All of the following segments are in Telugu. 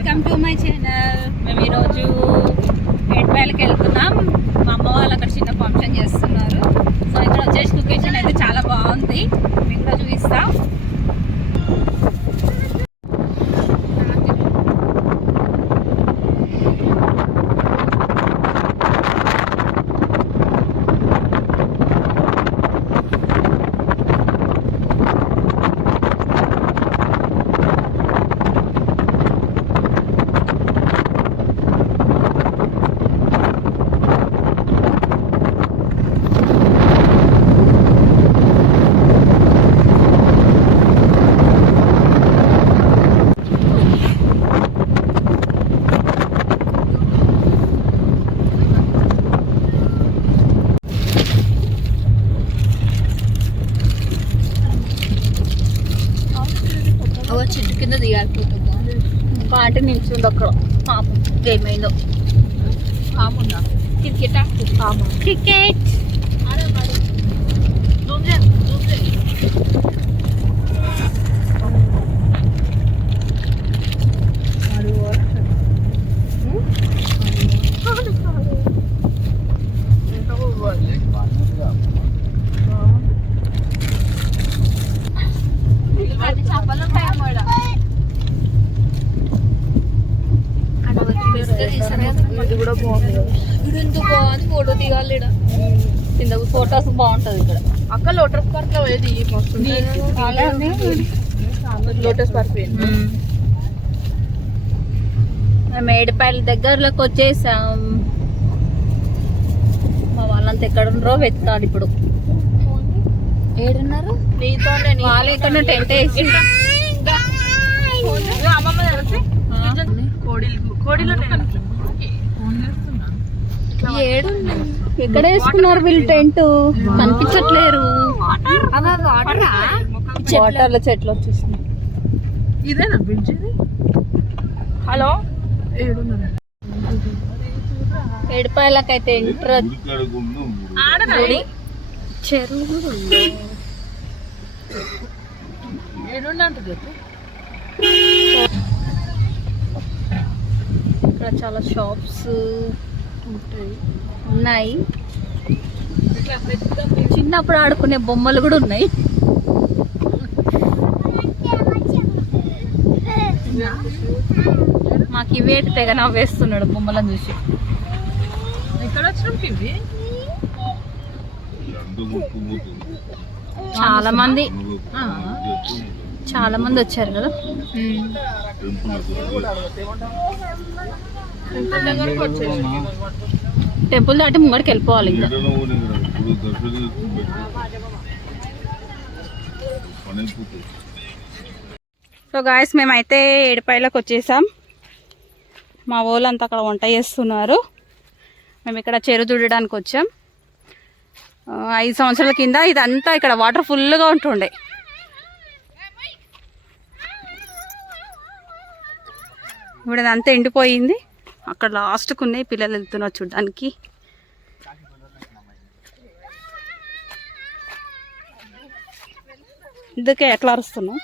Welcome to my channel. మేము ఈరోజు ఎడ్పల్లికి వెళ్తున్నాం. మా అమ్మ వాళ్ళు అక్కడ చిన్న ఫంక్షన్ చేస్తున్నారు. సో ఇక్కడ వచ్చేసి లొకేషన్ అయితే చాలా బాగుంది, మీకు కూడా చూపిస్తాం. చెట్టు కింద దిగాలిపోతుందా? పాట నిల్చుంది అక్కడ. పాపం ఏమైందో. పాముందా? క్రికెట్ పాము. క్రికెట్ ఇది కూడా బాగుంది. ఇది ఎందుకు బాగుంది? ఫోటో దిగాలి. కింద ఫోటోస్ బాగుంటది ఇక్కడ. అక్క లోటస్ పార్క్ లో ఏది లోటస్ పార్క్ మేడిపల్లి దగ్గరలోకి వచ్చేసాం. మా వాళ్ళంతా ఎక్కడ ఉన్నారో వెతకాలి ఇప్పుడు. ఏడున్నారు? నీతోనే వాళ్ళు ఎక్కడ టెంట్ వేసి ఎక్కడ వేసుకున్నారు వీళ్ళు టెంట్? కనిపించట్లేరు. వాటర్ లో చెట్లు వచ్చేసినాయి. ఇదేనా బ్రిడ్జ్? హలో, ఏడుపాయలకైతే ఎంటర్ చెరువు ఇక్కడ చాలా షాప్స్ ఉన్నాయి. చిన్నప్పుడు ఆడుకునే బొమ్మలు కూడా ఉన్నాయి. మాకు ఇవేటి తెగ నవ్వేస్తున్నాడు బొమ్మలను చూసి. చాలా మంది వచ్చారు కదా. టెంపుల్ దాటి ముంగడికి వెళ్ళిపోవాలి ఇంకా. సో గాయస్, మేమైతే ఏడుపాయలకు వచ్చేసాం. మా వాళ్ళంతా అక్కడ వంట చేస్తున్నారు. మేము ఇక్కడ చెరువు చూడడానికి వచ్చాం. 5 సంవత్సరాల కింద ఇదంతా ఇక్కడ వాటర్ ఫుల్గా ఉంటుండే. ఇప్పుడు ఇదంతా ఎండిపోయింది. అక్కడ లాస్ట్కు ఉన్నాయి. పిల్లలు వెళ్తున్నారు చూడడానికి. ఇందుకే ఎట్లా అరుస్తున్నావు?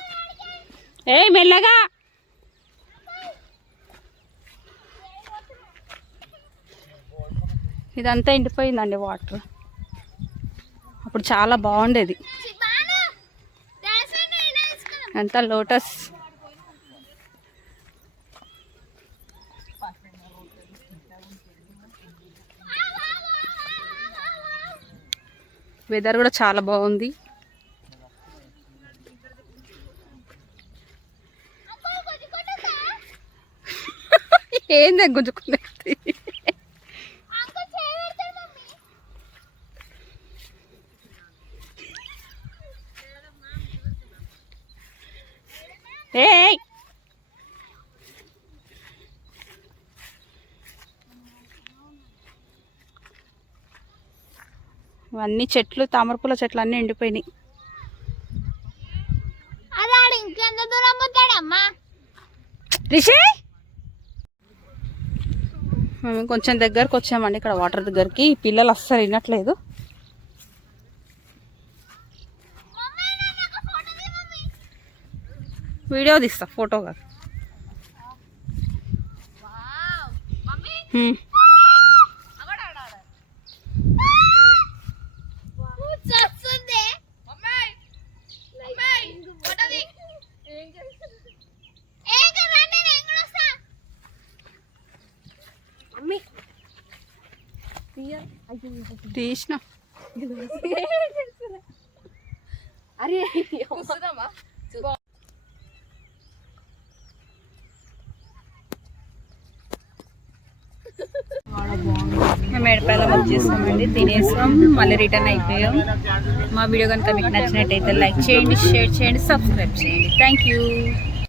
మెల్లగా. ఇదంతా ఎండిపోయిందండి వాటర్. అప్పుడు చాలా బాగుండేది. అంతా లోటస్. వెదర్ కూడా చాలా బాగుంది. ఏంది గుంజుకునే? ఇవన్నీ చెట్లు, తామరపూల చెట్లు అన్నీ ఎండిపోయినాయి. రిషి, మేము కొంచెం దగ్గరకు వచ్చామండి ఇక్కడ వాటర్ దగ్గరికి. పిల్లలు అస్సలు వినట్లేదు. వీడియో తీస్తా, ఫోటో కాదు. తీసిన అరే మేము ఏడుపాయలం వచ్చేసామండి, తినేసాం, మళ్ళీ రిటర్న్ అయిపోయాం. మా వీడియో కనుక మీకు నచ్చినట్టయితే లైక్ చేయండి, షేర్ చేయండి, సబ్స్క్రైబ్ చేయండి. Thank you.